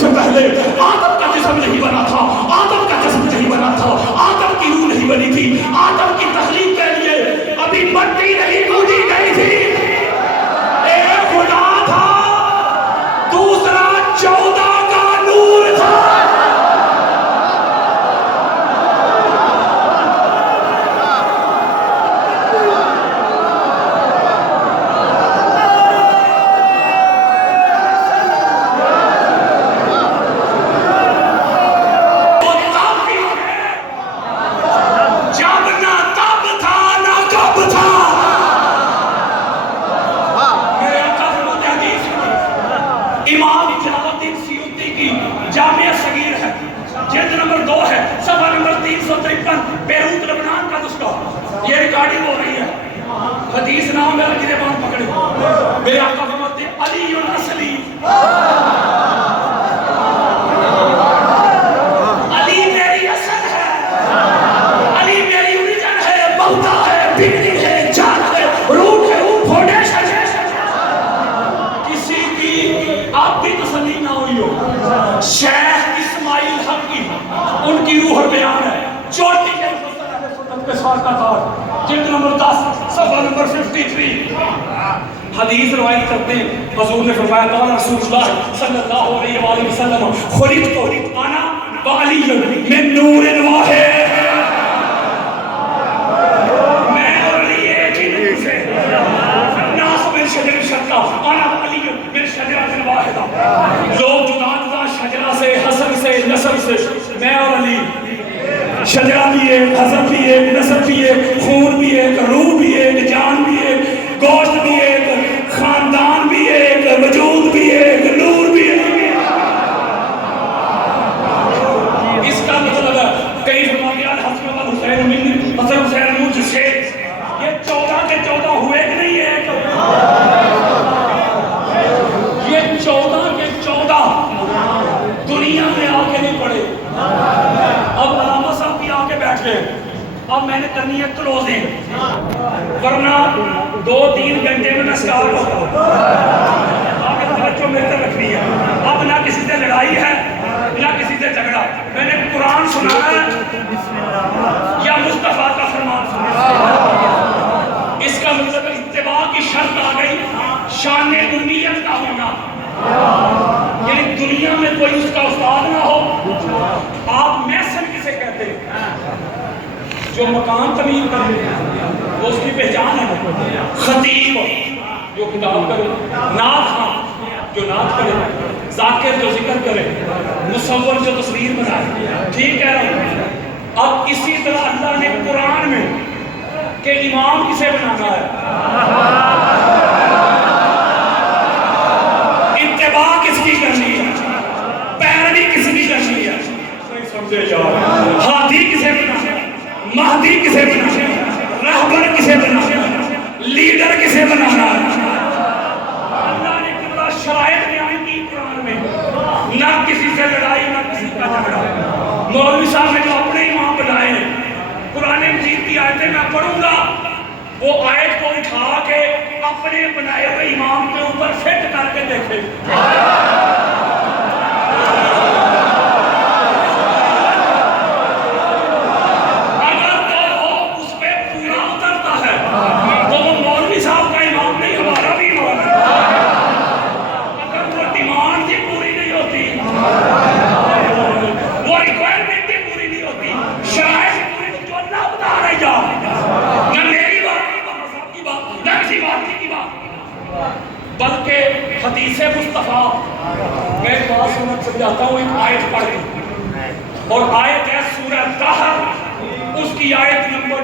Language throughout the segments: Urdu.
سے پہلے آدم کا جسم نہیں بنا تھا، آدم کا جسم نہیں بنا تھا، آدم کی روح نہیں بنی تھی، آدم کی تخلیق کے لیے ابھی مٹی نہیں ڈھونڈی گئی تھی، ایک خدا تھا، دوسرا 14 کا نور تھا۔ امام جلال الدین سیوطی کی جامعہ صغیر ہے، جلد نمبر 2 ہے، صفحہ نمبر 353، بیروت لبنان کا نسخہ، یہ ریکارڈنگ ہو رہی ہے۔ حدیث نام میں گریبان پکڑے، میرے آقا فرماتے ہیں علی الاصلی، علی میری اصل ہے، علی میری اوریجن ہے، بہتا ہے، بگڑی ہے، جان ہے، روح ہے، فاؤنڈیشن ہے۔ کسی کی آپ بھی تسلی نہ ہوئی ہو، شیخ اسماعیل حق کی ان کی روح بیان ہے، چوٹی کے مفسر اہل سنت کے سوال کا دور، جلد نمبر 10 صفحہ نمبر 53، حدیث روایت کرتے ہیں حضور نے فرمایا قال رسول اللہ صلی اللہ علیہ وآلہ وسلم خلقت انا وعلی من نور واحد، میں اور علی ایک ہی نور سے، الناس من شجر شتیٰ انا وعلی من شجرۃ واحدہ، لوگ جدا جدا شجرہ سے، حسب سے، نسب سے، میں اور علی، شجرہ بھی ایک، حسب بھی ایک، نسب بھی ایک، خون بھی ایک، روح بھی ایک، جان بھی ایک، گوشت بھی ایک، خاندان بھی ایک، وجود بھی ایک، نور بھی ایک۔ اس کا مطلب ہے کئی فرمایا حسن حسین منی حسن حسین مجھ سے، یہ 14 کے 14 ہوئے کہ نہیں ایک؟ یہ 14 کے 14 دنیا میں آ کے نہیں پڑے۔ اب علامہ صاحب بھی آ کے بیٹھ گئے، اب میں نے کرنی ہے کلوزنگ، ورنہ 2-3 گھنٹے میں نسکار ہوتا ہوں۔ آپ اس بچوں میں سے رکھنی ہے، اب نہ کسی سے لڑائی ہے نہ کسی سے جھگڑا، میں نے قرآن سنا ہے یا مصطفیٰ کا فرمان سنا ہے۔ اس کا مطلب اتباع کی شرط آ گئی، شان امیت کا ہونا، یعنی دنیا میں کوئی اس کا استاد نہ ہو۔ آپ میسن کسے کہتے ہیں؟ جو مقام تعمیر کرے، وہ اس کی پہچان ہے۔ خطیب جو کتاب کرے، نعت خواں جو نعت کرے، ذاکر جو ذکر کرے، مصور جو تصویر بنائے، ٹھیک کہہ رہا ہوں۔ اب اسی طرح اللہ نے قرآن میں کہ امام کسے بنانا ہے، اتباع کس کی کرنی ہے، پیروی کس کی کرنی ہے، نہیں سمجھے یار، ہادی کسے بنانا ہے، مہدی کسے بنانا ہے، رہبر کسے بنانا ہے، لیڈر کسے بنانا ہے۔ اللہ نے کتنا شرائط بیان کی قرآن میں، نہ کسی سے لڑائی نہ کسی کا جھگڑا۔ مولوی صاحب نے جو اپنے امام بنائے ہیں، قرآن مجید کی آیتیں میں پڑھوں گا، وہ آیت کو اٹھا کے اپنے بنائے ہوئے امام کے اوپر فٹ کر کے دیکھے۔ بلکہ حدیث مصطفیٰ، میں ایک بات سمجھاتا ہوں، ایک آیت پڑھ کے، اور آیت ہے سورہ طہر، اس کی آیت نمبر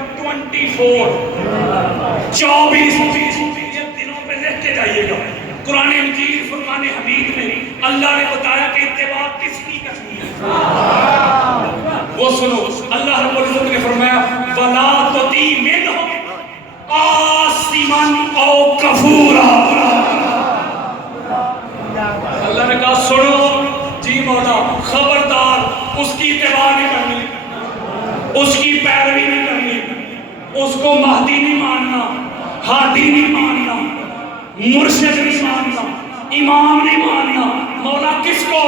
24 یہ دنوں پہ لکھ کے جائیے گا۔ قرآن مجید فرقان حمید میں اللہ نے بتایا کہ اتباع کس کی کرنی ہے، وہ سنو۔ اللہ رب العزت نے فرمایا وَلَا تُطِعْ مِنْهُمْ عَاصِمًا أَوْ كَفُورًا۔ اللہ نے کہا سنو جی مولا، خبردار اس کی اتباع نہیں کرنی، اس کی پیروی نہیں کرنی، اس کو مہدی نہیں ماننا، ہادی نہیں ماننا، مرشد نہیں ماننا، امام نہیں ماننا۔ مولا کس کو؟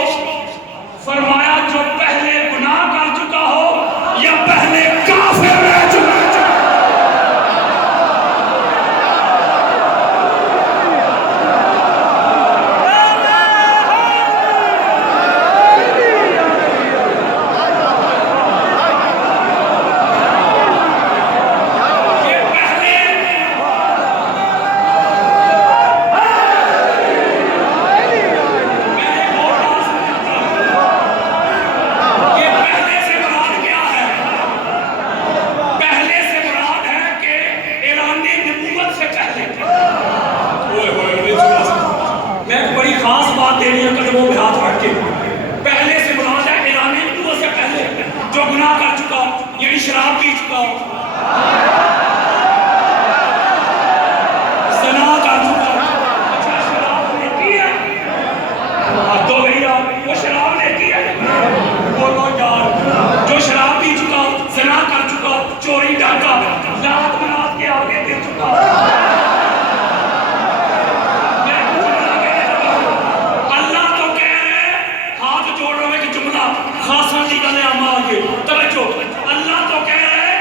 لیکن شراب پی چکا ہو، زنا کر چکا ہو. اچھا شراب نے کی ہے تو بھیا وہ شراب نے کی ہے. بولو یار جو شراب پی چکا ہو، زنا کر چکا ہو، چوری ڈاکہ لات منات کے آگے گر چکا ہو، اللہ تو کہہ رہے ہاتھ جوڑوں میں کہ جملہ خاصا نکلے ہم آگے توجہ. اللہ تو کہہ رہے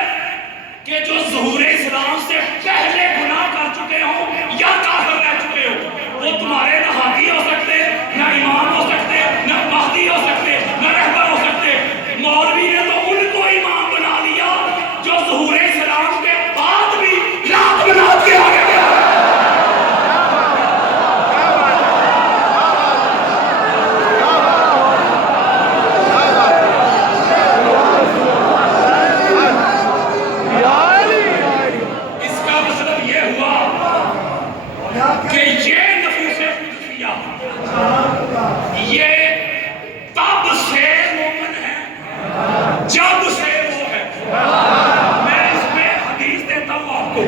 کہ جو ظہور اسلام سے پہلے گناہ کر چکے ہوں یا کافر رہ چکے ہو، وہ تمہارے نہ ہادی ہو سکتے، نہ امام ہو سکتے، نہ مہدی ہو سکتے، نہ رہبر ہو سکتے. مولوی نے تو ان کو امام بنا لیا جو ظہور اسلام کے بعد بھی رات منات کے آگے گیا. اس کا مطلب یہ ہوا کہ یہ نفوس قدسیہ یہ تب سے مومن ہے جب سے وہ ہے. میں اس میں حدیث دیتا ہوں آپ کو،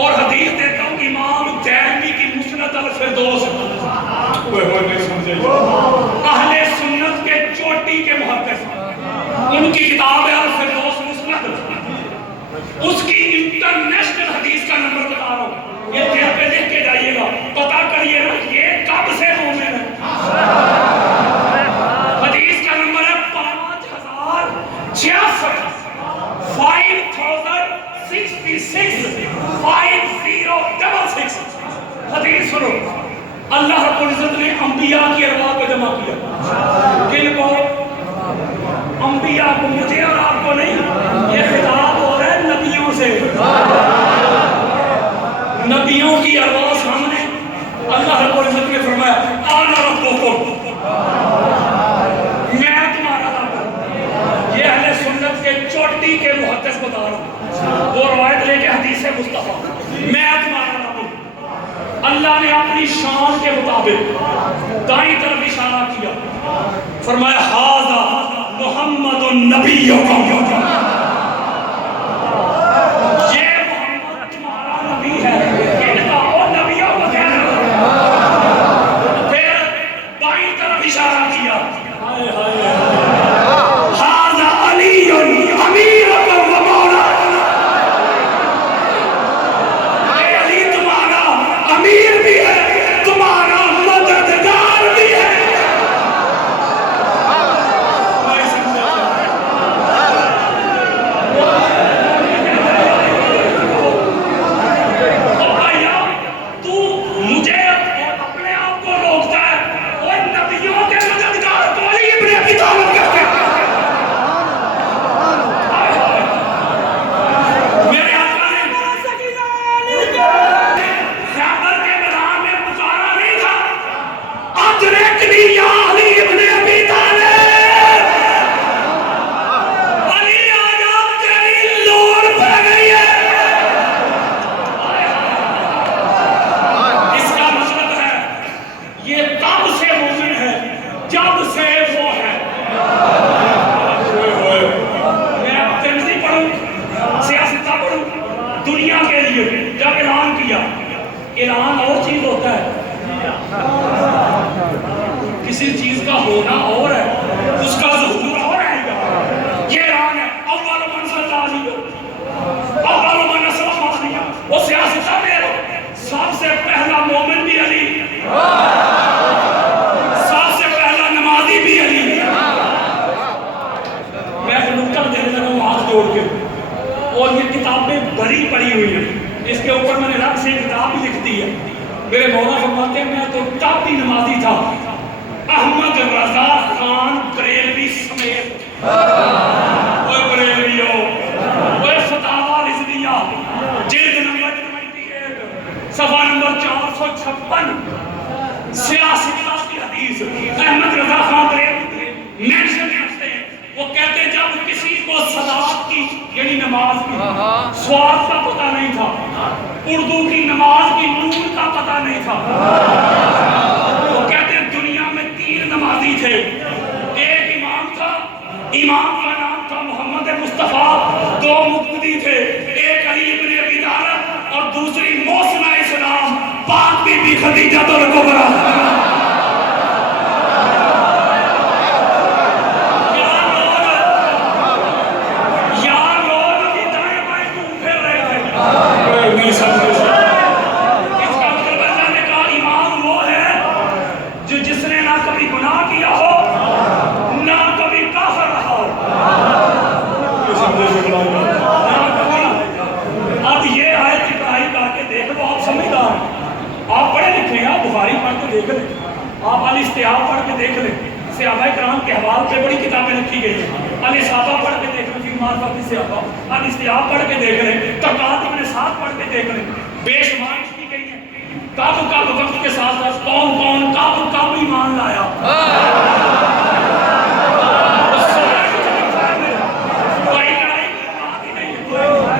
اور حدیث دیتا ہوں امام دارمی کی مسند الفردوس. اہل سنت کے چوٹی کے محدث ان کی کتاب ہے الفردوس مسند. اس کی انٹرنیشنل حدیث کا نمبر بتا رہا ہوں، یہ دل پہ لکھ کے جائیے گا، پتا کریے نا یہ کب سے مومن ہے. حدیث کا نمبر ہے 5066 5066. حدیث سنو. اللہ رب العزت نے انبیاء کی ارواح کو جمع کیا. کن کو؟ انبیاء کو. مجھے اور آپ کو نہیں. یہ خطاب ہو رہا ہے نبیوں سے. نبیوں کی ارواح سامنے اللہ رب العزت نے فرمایا انا ربکم، میں تمہارا رب ہوں. یہ اہل سنت کے چوٹی کے محدث بتا رہا ہوں، وہ روایت لے کے حدیث مصطفیٰ میں تمہارا رب ہوں. اللہ نے اپنی شان کے مطابق دائیں طرف اشارہ کیا، فرمایا ھذا محمد النبیکم، یہ محمد تمہارا نبی ہے. ان کا وہ نبیوں کو کہہ رہا ہے. پھر بائیں طرف اشارہ کیا، ھذا علی امیرکم و مولاکم، یہ علی تمہارا امیر بھی ہے، تمہارا مددگار بھی ہے. اعلان اور چیز ہوتا ہے، کسی چیز کا ہونا اور ہے، اس کا ظہور اور ہے. یہ اعلان ہے اول من صلی علیہ اول من اسلم علیہ. وہ سیاستہ میں سب سے پہلا مومن بھی علی، سب سے پہلا نمازی بھی علی. میں ایک نکتہ دینے لگا ہوں ہاتھ جوڑ کے، اور یہ کتابیں بڑی پڑی ہوئی ہیں. اس کے اوپر میں نے رب سے کتاب بھی لکھ دی ہے. میرے مولا فرماتے ہیں میں تو تب بھی نمازی تھا، احمد رضا خان بریلوی سمیت. اوے بریلویو، اوے فتاوی رضویہ جلد نمبر 28 صفحہ نمبر 456 سیاستہ کی حدیث. احمد رضا خان بریلوی مینشن کرتے ہیں، وہ کہتے ہیں جب کسی کو صلاۃ کی یعنی نماز کی سواد کا پتہ نہیں تھا، اردو کی نماز کی نون کا پتہ نہیں تھا، وہ کہتے ہیں دنیا میں 3 نمازی تھے. ایک امام تھا، امام کا نام تھا محمد مصطفیٰ خدیجہ الکبریٰ. آپ الاستیاب پڑھ کے دیکھ لیں, صحابہ کرام کے حوال پہ بڑی کتابیں لکھی گئی ہیں. الاصابہ پڑھ کے دیکھ لیں, فی معرفت الصحابہ. الاستیاب پڑھ کے دیکھ لیں, طبقات ابن سعد پڑھ کے دیکھ لیں, بے شمار کی گئی ہیں. کب وقت کے ساتھ ساتھ کون کب ایمان لایا.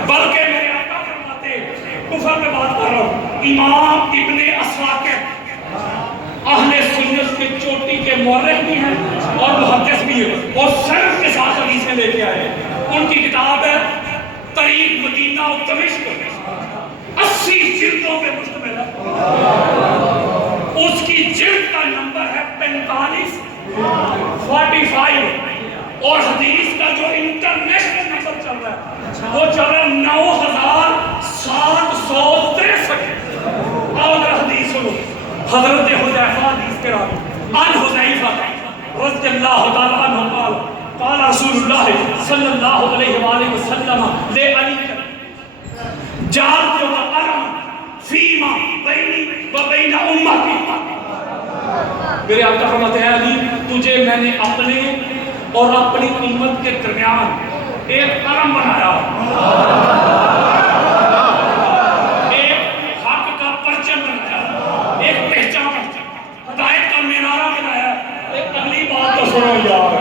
بلکہ میرے آقا فرماتے, کفر میں بات کر رہا ہوں, امام ابن اساکر اہل سنت کے چوٹی کے مورخ بھی ہیں اور محدث بھی ہیں, اور سند کے ساتھ حدیثیں لے کے آئے. ان کی کتاب ہے طریق مدینہ و دمشق, 80 جلدوں پہ مشتمل ہے. اس کی جلد کا نمبر ہے 45 اور حدیث کا جو انٹرنیشنل نمبر چل رہا ہے وہ چل رہا ہے 9763. اور حدیث سنو, حضرت حذیفہ حدیث کے راوی عن حذیفہ رضی اللہ تعالیٰ عنہ قال قال رسول اللہ صلی اللہ علیہ وآلہ وسلم لے علی جعلت الارم فیما بینی و بین امتی. میرے آقا فرماتے ہیں علی, تجھے میں نے اپنے اور اپنی امت کے درمیان ایک ارم بنایا, ایک حق کا پرچم بنایا, ایک پہچان, ہدایت کا مینارہ بنایا. ایک اگلی بات تو سنو یار,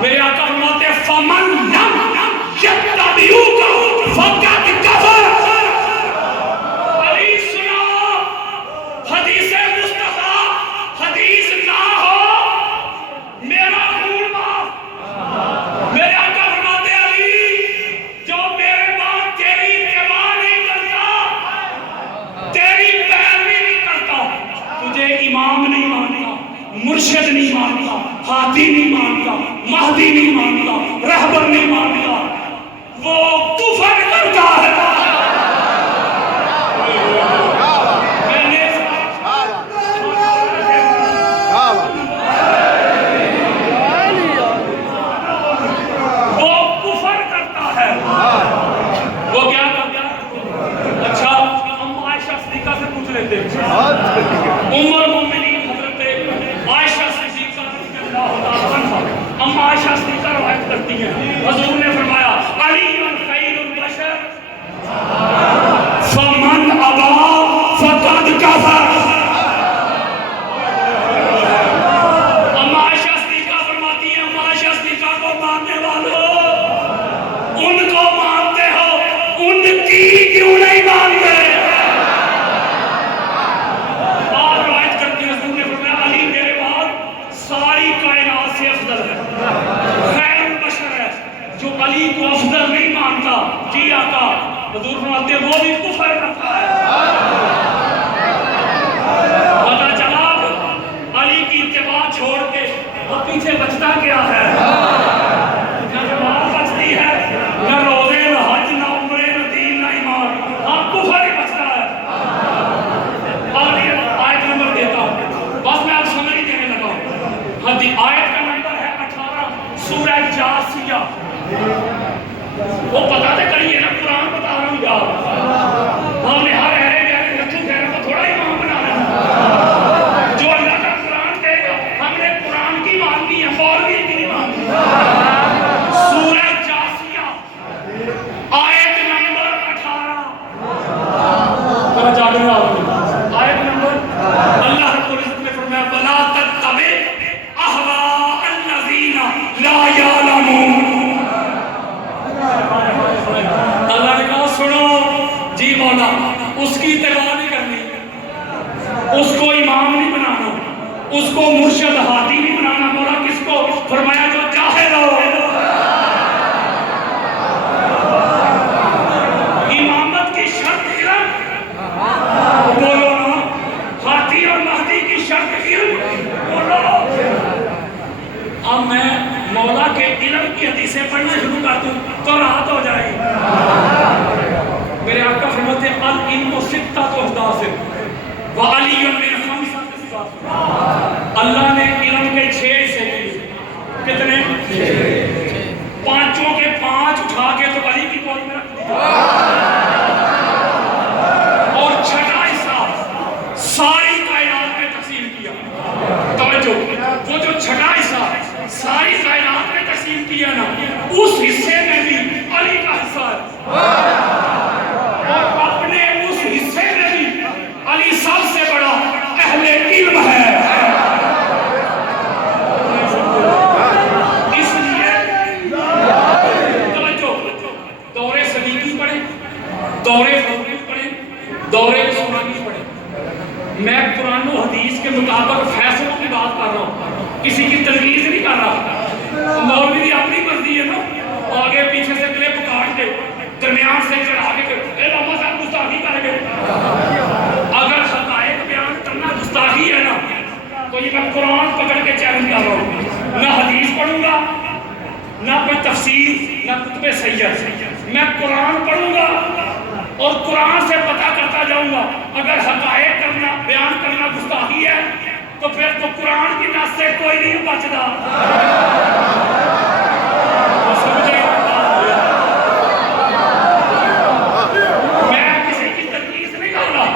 میرے آقا فرماتے ہیں فمن لم یتبعوک فقد کفر. علی سنا, حدیث مصطفیٰ حدیث نہ ہو میرا خون معاف. میرے آقا فرماتے ہیں علی, جو میرے بعد تیری اتباع نہیں کرتا, تیری پیروی نہیں کرتا, تجھے امام نہیں مانتا, مرشد نہیں مانتا, ہادی نہیں مانتا, مہدی نہیں مانتا, رہبر نہیں مانتا, وہ کفر کرتا ہے. عمر مومنین حضرت عائشہ صدیقہ رضی اللہ تعالیٰ عنہ, اما عائشہ صدیقہ روایت کرتی ہیں, حضور نے فرمایا علی خیر البشر فمن ابا فقد کفر. اما عائشہ صدیقہ فرماتی ہیں, اما عائشہ صدیقہ کو ماننے والوں, ان کو مانتے ہو, ان کی کیوں نہیں مانتے. علی کو افضل نہیں مانتا, جی آقا, حضور فرماتے ہیں وہ بھی کفر کرتا ہے. پتہ چلا علی کی اتباع چھوڑ کے وہ پیچھے بچتا کیا ہے. نہ جماعت بچتی ہے, نہ روزے, نہ حج, نہ عمرے, نہ دین, نہ ایمان, آپ کفر ہی بچتا ہے. آیت نمبر دیتا ہوں, بس میں آپ سمجھ ہی دینے لگا ہوں. آیت کا نمبر ہے 18 سورہ جاثیہ. وہ پتا تو کریے نا, قرآن بتا رہا ہوں یار, ہم نے ہر ایرے گہرے رکھو گہرے کو تھوڑا ہی امام بنا رہے. جو اللہ کا قرآن کہے گا ہم نے قرآن کی ماننی ہے, فوری کی نہیں ماننی. سورہ جاثیہ آیت نمبر 18. ذرا جاگے آپ, آیت نمبر, اللہ رب العزت نے فرمایا وَلَا تَتَّبِعْ أَهْوَاءَ الَّذِينَ لَا يَعْلَمُونَ. اللہ نے کہا سنو جی مولا, اس کی اتباع نہیں کرنی, اس کو امام نہیں بنانا, اس کو مرشد ہادی نہیں بنانا. مولا کس کو فرمایا جو جاہل ہو. امامت کی شرط علم, بولو نا, علم کی حدیثیں پڑھنا شروع کر دوں تو رات ہو جائے گی. میرے آقا فرماتے ہیں العلم ستۃ احداث وعلی من خمسۃ احداث. اللہ نے علم کے 6 حصے کیے. کتنے؟ 5 کے 5 اٹھا کے تو علی کی گود میں رکھ دیا. اور 6واں حصہ ساری کائنات میں تقسیم کیا. توجہ، وہ جو 6واں حصہ ساری کائنات میں تقسیم کیا نا، اس حصے میں بھی علی کا حصہ ہے. اور اپنے اس حصے میں بھی علی سب سے بڑا اہل علم ہے. اس لیے توجہ، دور صدیقی پڑھیں، دور فاروقی پڑھیں، دور عثمانی پڑھیں. میں قرآن و حدیث کے مطابق فیصلوں کی بات کر رہا ہوں، کسی کی تجویز نہیں کر رہا. مولوی کی اپنی مرضی ہے نا، آگے پیچھے سے کلپ کاٹ کے درمیان سے چڑھا کے علماء صاحب گستاخی کر کے. اگر حقائق بیان کرنا گستاخی ہے نا، تو یہ میں قرآن پکڑ کے چیلنج کر رہا ہوں. نہ حدیث پڑھوں گا، نہ کوئی تفسیر، نہ کتب سید. میں قرآن پڑھوں گا اور قرآن سے پتہ کرتا جاؤں گا. اگر حقائق کرنا بیان کرنا گستاخی ہے تو پھر تو قرآن کی نص سے کوئی نہیں بچتا. میں کسی کی تجویز نہیں کر رہا.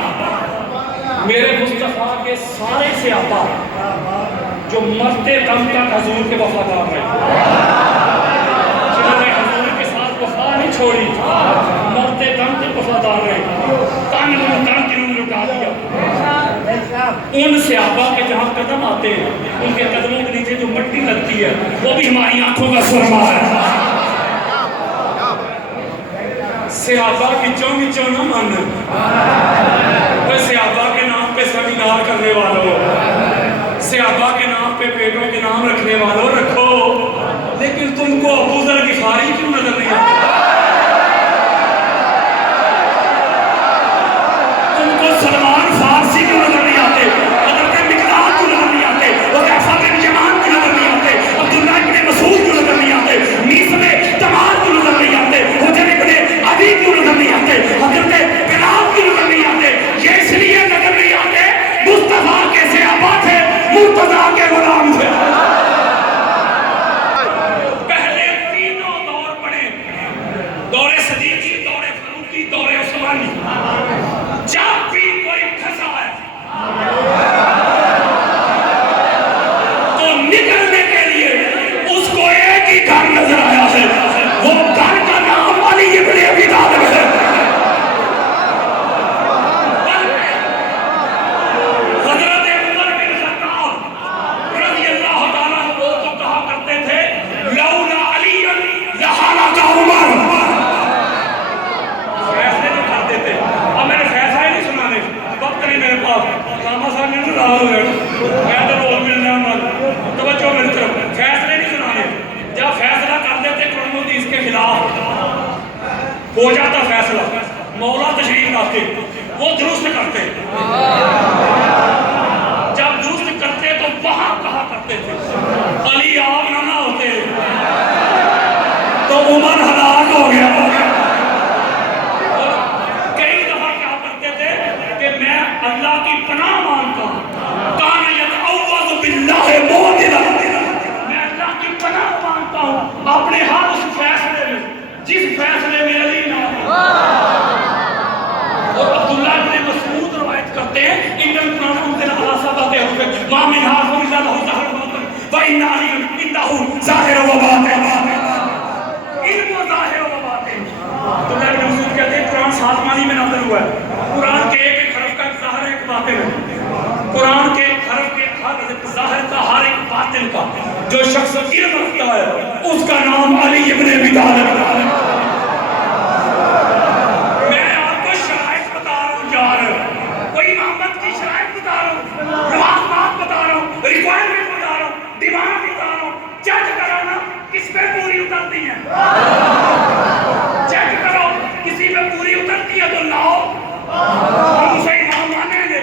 میرے مصطفیٰ کے سارے صحابہ جو مرتے دم تک حضور کے وفادار رہے، جنہوں نے حضور کے ساتھ وفا نہیں چھوڑی، مرتے دم تک وفادار رہے، تن من دن جنہوں نے لٹا دیا. ان صحابہ کے جہاں قدم آتے ہیں، ان کے قدموں کے نیچے جو مٹی لگتی ہے وہ بھی ہماری آنکھوں کا سرما ہے. صحابہ کی چوں نہ ماننا. صحابہ کے نام پہ سیمینار کرنے والوں، صحابہ کے نام پہ پیٹوں کے نام رکھنے والوں رکھو، لیکن تم کو ابو ذر غفاری کیوں نظر نہیں آتا؟ تم کو سلمان فارسی کیوں نظر نہیں آتے؟ حضرت مقداد کیوں نظر نہیں آتے؟ حذیفہ بن یمان کیوں نظر نہیں آتے؟ عبداللہ بن مسعود کیوں نظر نہیں آتے؟ میثم تمار کیوں نظر نہیں آتے؟ حجر بن عدی کیوں نظر نہیں آتے؟ حضرت بلال کیوں نظر نہیں آتے؟ یہ اس لیے نظر نہیں آتے مصطفیٰ کے صحابہ تھے، مرتضیٰ کے غلام تھے. پہلے تینوں دور پڑے، دور صدیقی، دور فاروقی، دور عثمانی. جب بھی کوئی پھنسا ہے تو نکلنے کے لیے اس کو ایک ہی گھر نظر آیا ہے، وہ گھر کا نام علی ابن ابی طالب ہے. حضرت عمر بن خطاب رضی اللہ تعالیٰ عنہ وہ تو کہا کرتے تھے لولا علی لہلک عمر. فیصلے جو کرتے تھے، اب میں نے فیصلہ ہی نہیں سنانے، وقت نہیں میرے پاس. راما صاحب نے ناراض ہو گئے، میں تو روز ملنا مت. توجہ میری طرف، فیصلے نہیں سنانے. جب فیصلہ کر دیتے قرآن و حدیث کے خلاف ہو جاتا فیصلہ، مولا تشریف لاتے وہ درست کرتے. جب درست کرتے تو وہاں کہا کرتے تھے علی آپ نہ ہوتے تو عمر ہلاک ہو گیا. اور کئی دفعہ کیا کرتے تھے کہ میں اللہ کی پناہ مانگتا ہوں، کان یتعوذ باللہ موطنا، میں اللہ کی پناہ مانگتا ہوں اپنے ہر اس فیصلے میں جس فیصلے میں علی نہ ہو. اور عبداللہ بن مسعود روایت کرتے ہیں ان القرآن انزل علی سبعۃ احرف ما منها حرف الا له ظاہر و باطن وان علی عنده ظاہر و باطن. علم و ظاہر و باطن. عبداللہ بن مسعود کہتے ہیں قرآن 7 معنی میں نازل ہوا ہے. قرآن کے ایک ایک حرف کا ایک ظاہر ایک باطن ہے. قرآن کے حرف کے ہر ظاہر کا ہر ایک باطن کا جو شخص علم رکھتا ہے اس کا نام علی ابن ابی طالب ہے. کس پہ پوری اترتی ہے چیک کرو، کسی پہ پوری اترتی ہے تو لاؤ، ہم اسے امام مانیں گے.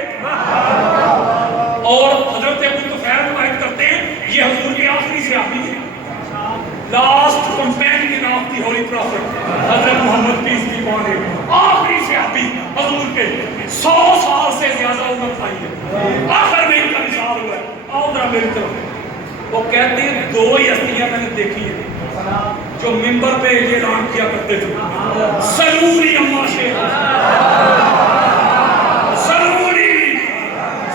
اور حضرت ابو طفیل روایت کرتے ہیں یہ حضور کے آخری صحابی تھے، last last companion of the Holy Prophet حضرت محمد peace be upon him, آخری صحابی حضور کے 100 سال سے زیادہ عمر پائی ہے، آخر میں ان کا وصال ہوا ہے. آؤ ذرا میری طرف. وہ کہتے ہیں 2 ہی ہستیاں میں نے دیکھی ہیں جو ممبر پہ یہ اعلان کیا کرتے تھے، سلوری اما شیخ، سلوری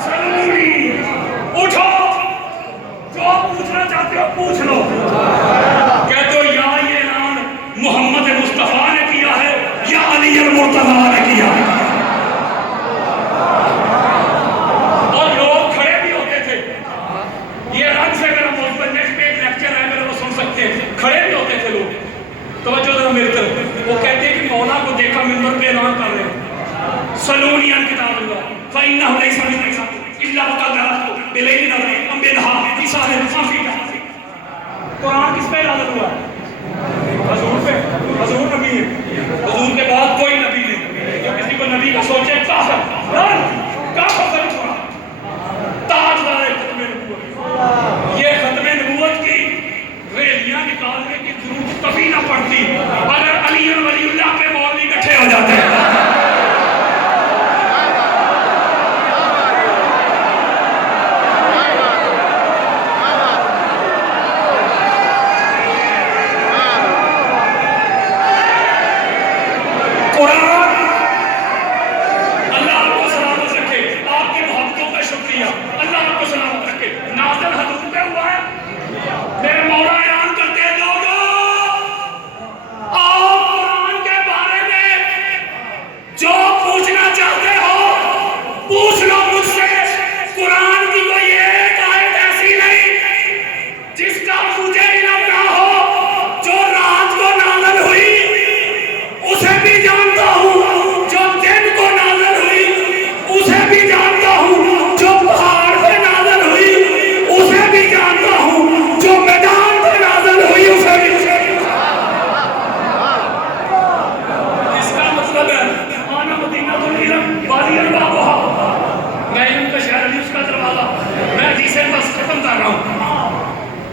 سلوری، اٹھو جو پوچھنا چاہتے ہو پوچھ لو. کہتے ہو یا یہ اعلان محمد مصطفیٰ نے کیا ہے یا علی المرتضیٰ نے کیا ہے. اور لوگ کھڑے بھی ہوتے تھے. یہ رنگ سے میرا موضوع نیکسٹ پہ ایک لیکچر ہے میرا، وہ سن سکتے ہیں. کھڑے بھی ہوتے تھے لوگ. توجہ ذرا میری طرف. وہ کہتے ہیں کہ مولا کو دیکھا ممبر پہ اعلان کر رہے ہیں سلونی عن کتاب اللہ فإنه ليس من إلا وقد درست بليل نظر أم بنهار في سهر خفي. قرآن کس پہ نازل ہوا ہے؟ حضور پہ. حضور نبی ہے. حضور کے بعد کوئی نبی نہیں. جو کسی کو نبی کا سوچے کافر سے چھوڑا. تاجدار ختم نبوت. یہ ختم نبوت کی ریلیاں نکالنے کی ضرورت کبھی نہ پڑتی اگر علی ولی اللہ پہ مولوی اکٹھے ہو جاتے ہیں.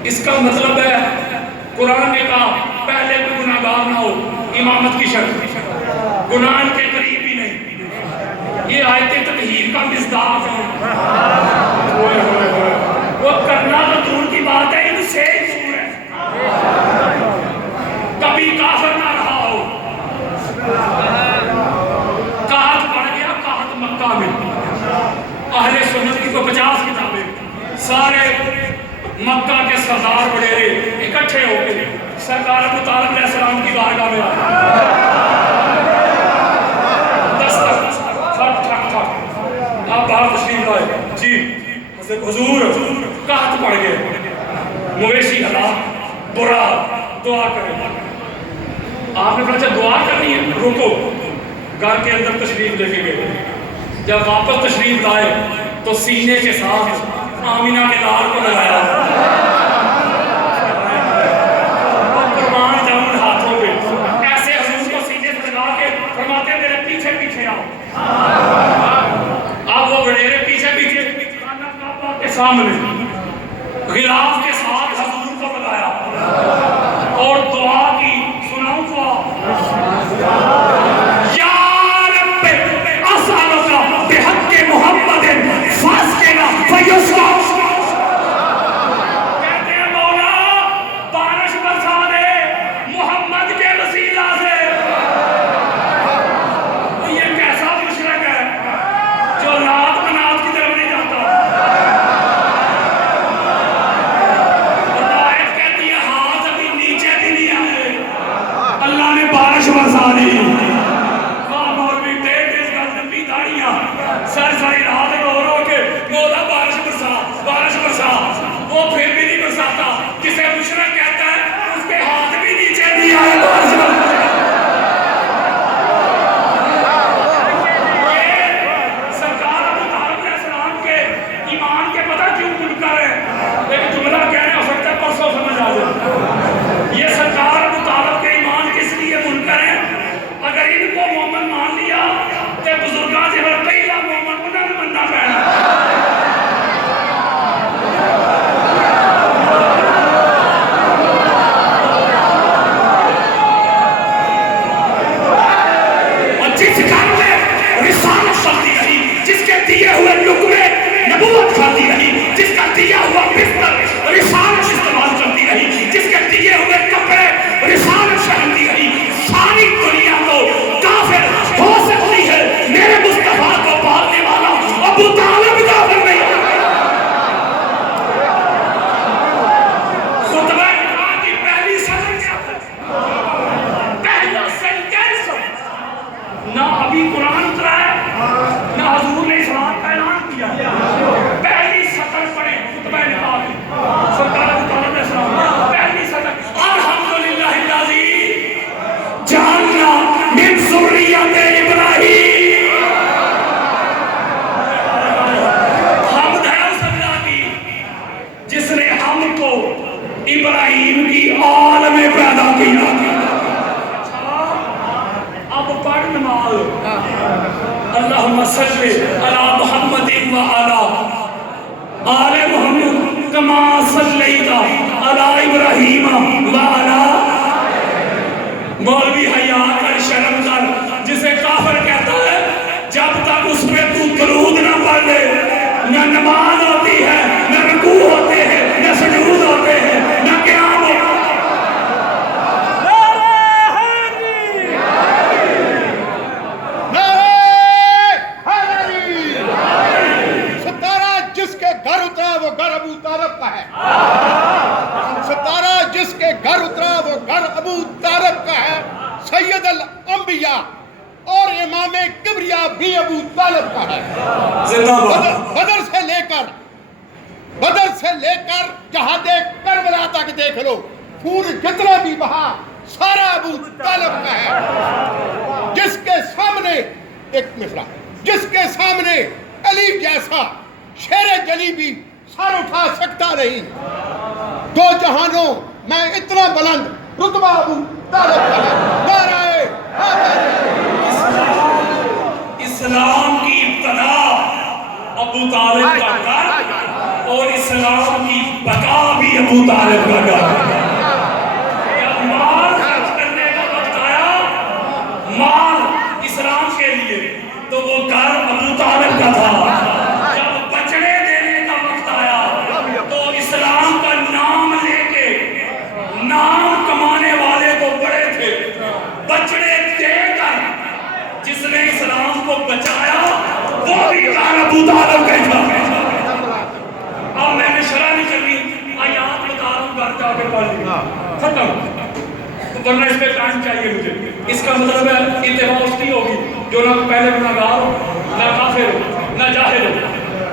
اس کا مطلب ہے قرآن نے کہا پہلے کوئی گناہ گار نہ ہو امامت کی شرط، گناہ کے قریب بھی نہیں. یہ آیتیں تطہیر کا مصداق ہیں. وہ کرنا تو دور کی بات ہے، ان سے دور ہے. کبھی کافر نہ رہا ہو. قحط پڑ گیا، قحط مکہ میں. اہل سنت کی کو 50 کتابیں، سارے مکہ کے سردار وڈیرے اکٹھے ہو کے سرکار ابو طالب علیہ السلام کی بارگاہ میں آئے. آپ باہر تشریف لائے. جی حضور قحط پڑ گئے، مویشی حالات برا، دعا کریں. آپ نے پوچھا دعا کرنی ہے؟ رکو. گھر کے اندر تشریف لے کے گئے. جب واپس تشریف لائے تو سینے کے ساتھ آمینہ کے لال کو لگایا، قربان جاؤں ہاتھوں پہ ایسے حضور کو سینے سے لگا کے فرماتے ہیں میرے پیچھے پیچھے آؤ. اب وہ وڈیرے پیچھے پیچھے خانہ کعبہ کے سامنے غلاف کے ساتھ حضور کو لگایا اور دعا کی. سناؤں دعا؟ یا رب اسألک بحق محمد فاسقنا فیسقا. کہتے ہیں مولا بارش برسا دے محمد کے وسیلہ سے. یہ کیسا مشرک ہے جو رات منات کی طرف نہیں جاتا. اور آیت کہتی ہے ہاتھ ابھی نیچے بھی نہیں آئے اللہ نے بارش برسا دی. ساری رات رو کے مولا بارش برسا بارش برسا. وہ پھر بھی نہیں برساتا. جسے مشرک کہتا ہے اس کے ہاتھ بھی نیچے نہیں آئے بارش برسا. سرکار ابو طالب علیہ السلام کے ایمان کے پتہ کیوں منکر ہے؟ ایک جملہ کہنے ہو سکتا ہے پرسوں سمجھ آ جائے. یہ سرکار ابو طالب کے ایمان کس لیے منکر ہے؟ اگر ان کو مومن مان لیا تو بزرگاں سے پہلا مومن انہوں نے مننا پینا. ابراہیم کی آل میں پیدا کیا. اب پڑھ نماز اللہم صلی علی محمد و علی آل محمد کما صلیت علی ابراہیم و علی. مولوی حیا کر شرم کر جسے کافر کہتا ہے جب تک اس پہ تو درود نہ پڑھ لے نہ نماز ہوتی ہے نہ رکوع ہوتے ہیں نہ سجود ہوتے ہیں نہ قیام ہوتا ہے. ستارہ جس کے گھر اترا وہ گھر ابو طالب کا ہے. ستارہ جس کے گھر اترا وہ گھر ابو طالب کا ہے. سید الانبیاء اور امام کبریا بھی ابو طالب کا ہے. بدر سے لے کر جہاد کربلا تک دیکھ لو پھول جتنا بھی بہا سارا ابو طالب کا ہے. جس کے سامنے ایک مصرع جس کے سامنے علی جیسا شیر جلی بھی سر اٹھا سکتا نہیں. دو جہانوں میں اتنا بلند رتبہ ابو طالب کا ہے. نعرہ اسلام کی ابتدا ابو طالب کا گھر اور اسلام کی بقا بھی ابو طالب کا گھر. جب مال خرچ کرنے کا وقت آیا مال اسلام کے لیے تو وہ گھر ابو طالب کا تھا. جب بچڑے دینے کا وقت آیا تو اسلام کا نام لے کے نام کمانے والے تو بڑے تھے بچڑے دے کر جس نے اسلام کو بچایا وہ بھی گھر ابو طالب کا تھا. اب میں نے شرح نہیں کرنی آیات بتا رہا ہوں گھر جا کے پڑھ لیا ختم ورنہ اس پہ ٹائم چاہیے مجھے. اس کا مطلب ہے اتباع اس کی ہوگی جو نہ پہلے گناہگار ہو نہ کافر ہو نہ جاہل ہو.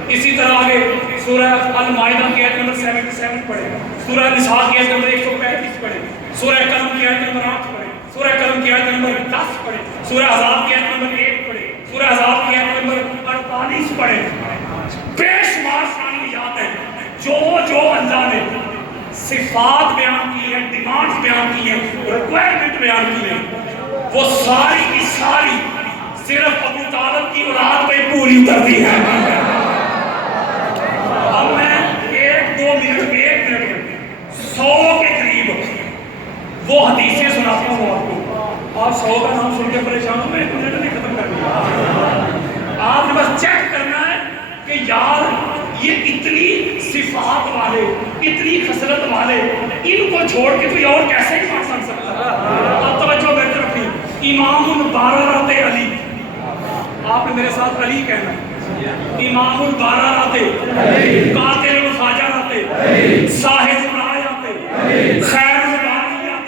اسی طرح آگے سورہ المائدہ کی آیت نمبر 77 پڑھے, سورہ نساء کی آیت نمبر 135 پڑھے, سورہ قلم کی آیت نمبر 8 پڑھے, سورہ قلم کی آیت نمبر 10 پڑھے, سورہ احزاب کی آیت نمبر 1 پڑھے, سورہ احزاب کی آیت نمبر 48 پڑھے. بے شمار ثانیات ہیں جو اللہ نے صفات بیان کی ہیں, ڈیمانڈز بیان کی ہیں, ریکوائرمنٹ بیان کی ہیں, وہ ساری کی ساری صرف ابو طالب کی اولاد پہ پوری اترتی ہے. اب میں 1 منٹ 100 کے قریب وہ حدیثیں سناتا ہوں آپ کو. آپ 100 کا نام سن کے پریشان ہوں, میں 1 منٹ نہیں ختم کر دیا. آپ نے بس چیک کرنا ہے کہ یار یہ اتنی صفات والے اتنی خصلت والے ان کو چھوڑ کے کوئی اور کیسے ایمان سن سکتا ہے. اب توجہ میری طرف نہیں. امام الباررات علی, آپ نے میرے ساتھ علی کہنا ہے. امام الباررات قاتل الفاجرات صاحب الآیات خیر الباریات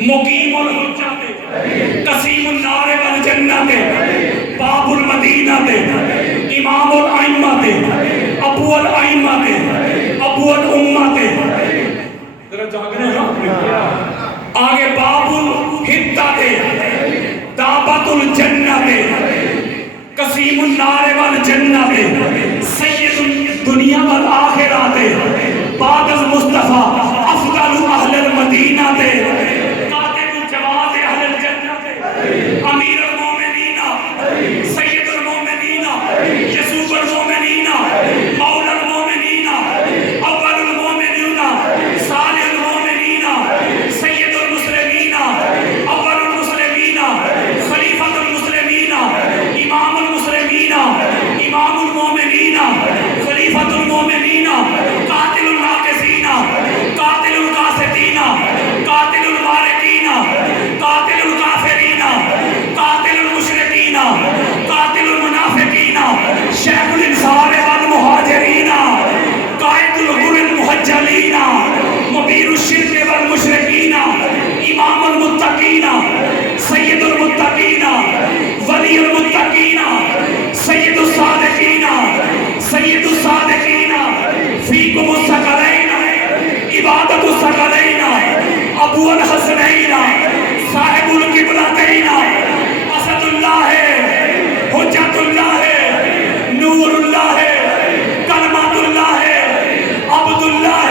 مقیم الحجات قسیم النار والجنات باب المدینات امام الائمات ابو الائمات ابو الامات. ذرا جاگنے نا آگے باب الحدات دعوت الجنات قسیم النار والجنات سید الدنیا والآخرات بعد المصطفیٰ افضل اہل المدینات کاتب الجواد اہل الجنات امیر المومنین سید المومنین یسوع المومنین مولا المومنین اول المومنین صالح المومنین سید المسلمین اول المسلمین خلیفۃ المسلمین امام المسلمین امام المومنین خلیفۃ المومنین قاتل الناقصین قاتل القاسطین قاتل المارقین قاتل الکافرین قاتل المشرکین قاتل المنافقین شیخ الانصار والمہاجرین قائد الغر المحجلین مبیر الشرک والمشرکین امام المتقین سید المتقین ولی المتقین سید الصادقین سید الصادقین فیکم الثقلین عبادت الثقلین ابو الحسنین صاحب القبلتین اسد اللہ حجت اللہ نور اللہ کلمات اللہ عبد اللہ